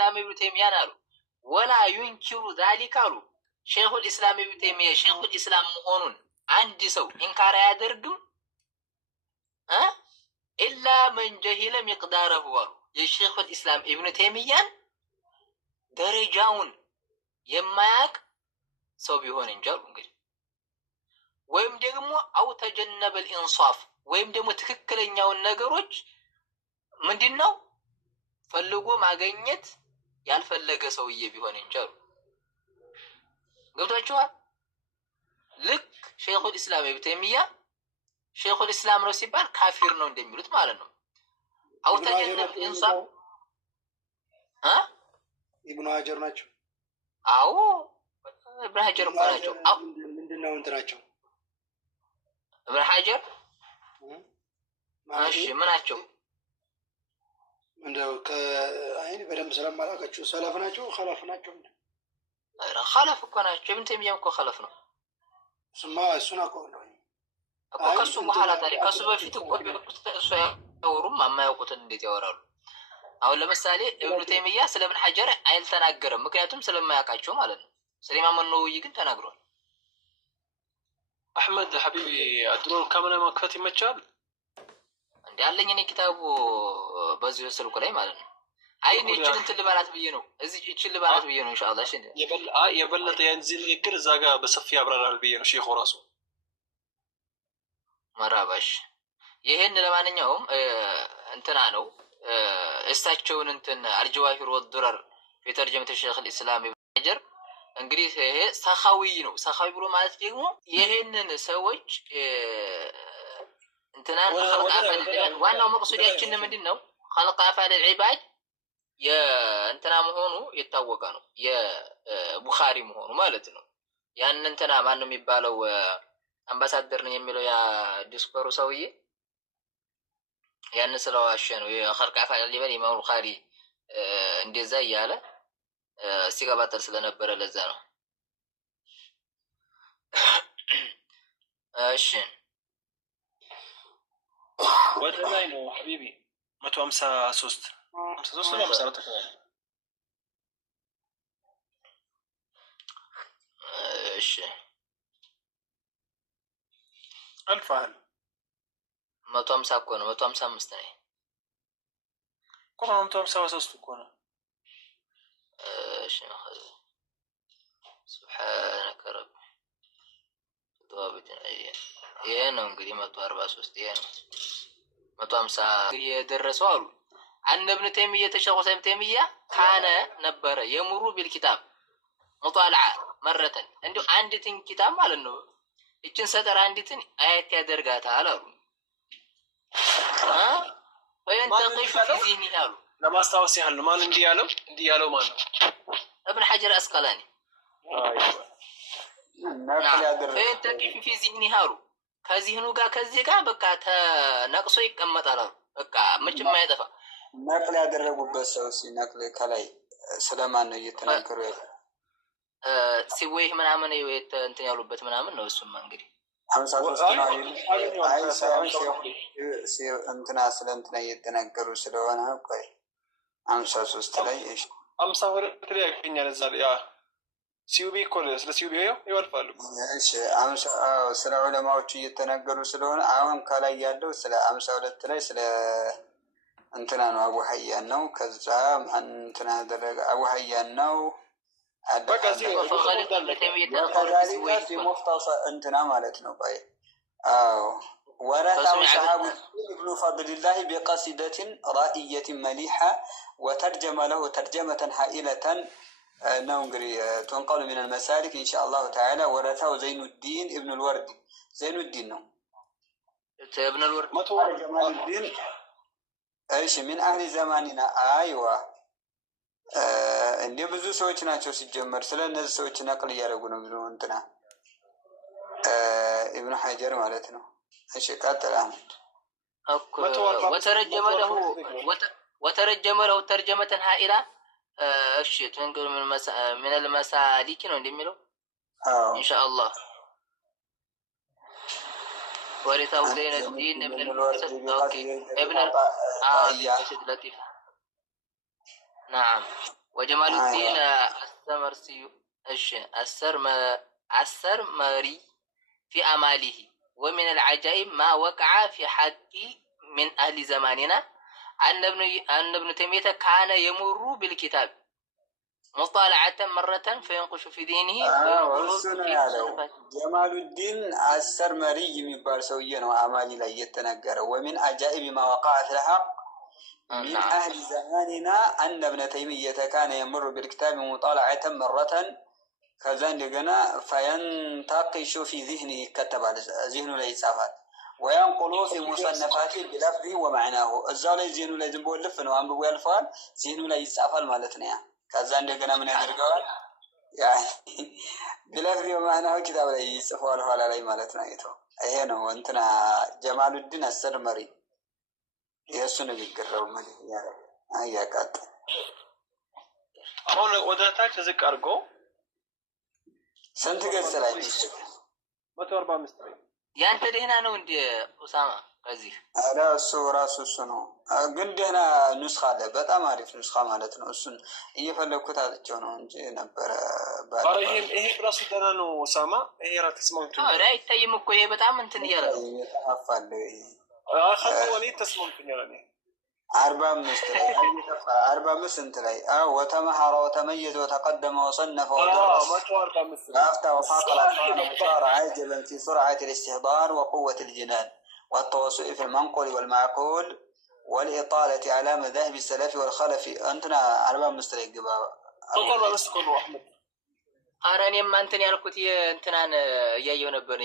الإسلام ابن تيمية قالوا ولا ينكر ذلك قالوا شيخ الإسلام ابن تيمية شيخ الإسلام مهون عندي سو إنكار يادرقم إلا من جهل مقداره قالوا يا شيخ الإسلام ابن تيمية درجاون يماك سو بيهون انجالوا እንግዲህ ወይም ደግሞ አው ተጀነበ الانصاف ወይም ደግሞ ትክክለኛውን ነገሮች ምንድነው ፈልጎ ማግኘት ያልፈለገ ሰውዬ ቢሆን እንጀሩ ገብታችኋል ልክ ሸይኹል ኢስላም ኢብኑ ተይሚያ ሸይኹል ኢስላም ነው ሲባል ካፊር ነው እንደሚሉት ማለት ነው አው ተጀነበ الانصاف ኢብኑ ሀጀር ናቸው አው ኢብኑ ሀጀር ናቸው አው ምንድነው እንትናቸው ኢብኑ ሀጀር ማሽ ምናቸው እንደው ከአይን በደንብ ስለማላውቃቸው ሰለፍ ናቸው ኸለፍ ናቸው ኸለፍ እኮ ናቸው ኢብኑ ተይሚያ እኮ ኸለፍ ነው ስማ እሱን አውቀዋለሁ እኮ ከሱ በኋላ ታዲያ ከሱ በፊት እኮ እሱ ያወሩም አማያውቁትን እንዴት ያወራሉ አሁን ለምሳሌ ኢብኑ ተይሚያ ስለ ኢብኑ ሀጀር አይልተናገረም ምክንያቱም ስለማያውቃቸው ማለት ነው سليمان منوي كنت نقرأ أحمد حبيبي أدرون كمان ما كفتي متشال عندي قال لي إني كتابه بزي يسلو كلام هذا هاي نيجي ننتظر لبارات بينو إذا يجي لبارات بينو إن شاء الله شنو يبل ينزل يكر زاجا بصفي أبرار البينو شيخ وراسه مرة باش يهن لما نيوم انتنا نو استاجون انتن الجواهر والدرر في ترجمة الشيخ الإسلامي ابن حجر እንግዲህ ይሄ ሰኻዊ ነው ሰኻዊ ብሎ ማለት ደግሞ ይሄንን ሰዎች እንትናን خلق افعال ዋናው መቅሱዲያችን ምንድነው خلق افعال العباد የእንትና መሆኑ የታወቀ ነው የቡኻሪ መሆኑ ማለት ነው ያን እንትና ማን ነው የሚባለው አምባሳደር ነው የሚለው ያ ዲስኮሩ ሰውዬ ያን ስለዋሸ ነው የخلق افعال العباد ኢማሙ ቡኻሪ እንደዛ ያለ ሲጋባተር ስለነበረ ለዛ ነው እሺ ወደላይ ነው حبيبي 153 53 ነው መሰረተ እሺ አልፋል 150 እኮ ነው 155 ነው እኮ 153 እኮ ነው سبحانك رب ضابط العين ይሄ ነው እንግዲህ 143 ይሄ ነው 150 የደረሰው አሉ አን ኢብኑ ተይሚያ ተሸኹ ተይሚያ ካነ ነበረ የምሩ بالكتاب مطالعه مره እንዴው አንዲትን ኪታብ ማለት ነው እቺን ሰጠራ አንዲትን አያት ያደርጋታል አሉ وينتقش في ذهنه አሉ ለማስታወስ ያህል ማን እንዲህ ያለው ማን ነው ابن حجر اسقلاني نقل ያደረገ فينتقش في ذهنه አሉ ከዚህኑ ጋር ከዚህ ጋር በቃ ተነቅሶ ይቀመጣል በቃ ምንም ማይጠፋ ነቅል ያደረጉበት ሰው ሲነቅል ከላይ ስለማን ነው እየተናገሩ ያለው ሲወይህ ምናምን እንትን ያሉበት ምናምን ነው እሱማ እንግዲህ 53 ነው አይ ሳይሆን እንትና ስለ እንትና እየተናገሩ ስለሆነ ቆይ 53 ላይ እሺ 52 ላይ ያገኛል እዛ ያ ሲዩቢ ኮለ ስለ ሲዩቢ ይወልፋሉ እሺ ስለ ዑለማዎቹ እየተናገሩ ስለሆነ አሁን ከላይ ያለው ስለ 52 ላይ ስለ እንትና ነው አቡ ሐያን ነው ከዛ ማን እንትና ደረገ አቡ ሐያን ነው በቃዚ في مختصر انتنا مالتنا باي ورثه صحابه ابن فضل الله بقصيدة رائية مليحة وترجم له ترجمة هائلة نونغري تنقل من المسالك إن شاء الله تعالى ورثه زين الدين ابن الوردي زين الدين نو ابن الوردي جمال الدين ايش من أهل زماننا أيوة እንደ ብዙ ሰዎች ናቸው ሲጀመር ስለ እነዚህ ሰዎች ነቅል ያደረጉ ነው ብዙ እንትና ኢብኑ ሐጀር ማለት ነው እሺ ቀጥል አህመድ وترجم له ترجمة هائلة እሺ ትንግል من المسالك ነው እንደሚለው ان شاء الله ورثه زين الدين ابن ابن لطيف نعم وجمال الدين السمرسي السرمري في أماله. ومن العجائب ما وقع في حق من أهل زماننا أن ابن تيمية كان يمر بالكتاب مطالعة مرة فينقش في دينه جمال الدين السرمري من سويا وأمالي لا يتنقر. ومن عجائب ما وقع في الحق من أهل زماننا أن ابن تيمية كان يمر بالكتاب مطالعة مرة كذا لقنا فينتقش في ذهنه كتب على ذهنه لا يتسافر وينقل في مصنفاته بلفظه ومعناه الزاوية ذهنه لا يجنبه اللفن وعمره يلفان ذهنه لا يتسافر مالتنا كذا لقنا من يدرقون يعني بلفظه ومعناه كتاب لا يتسافر ولا لا مالتنا يتو أيهنا وانتنا جمال الدين السرمري يسون بيقرأوا ملي يعني أيه كات هون ودرتاك تزك أرجو سنت قصة لا 104 مستوي يا أنت ده هنا وندي أسامة قزيف راس السنو قد هنا نسخة له بتأم عارف نسخة مالتنا السن يفعل كتاب جونون نبر إيه براس دنا نو أسامة إيه رات اسمه رأي تيم كويه بتأم أنت نيرة يتحفل خلوا ولي تسمون في نيراني 4 مستلي 4 مستلي وتمهر وتميز وتقدم وصنف ودرس وأفتى وفاق الأطفال وصار عاجلا في سرعة الاستحضار وقوة الجنان والتوسع في المنقول والمعقول والإطالة على مذاهب السلف والخلف. أنتنا 4 مستلي قبا أقول ما مسكون أحمد أراني ما أنتني على كتير أنتنا يا يونبني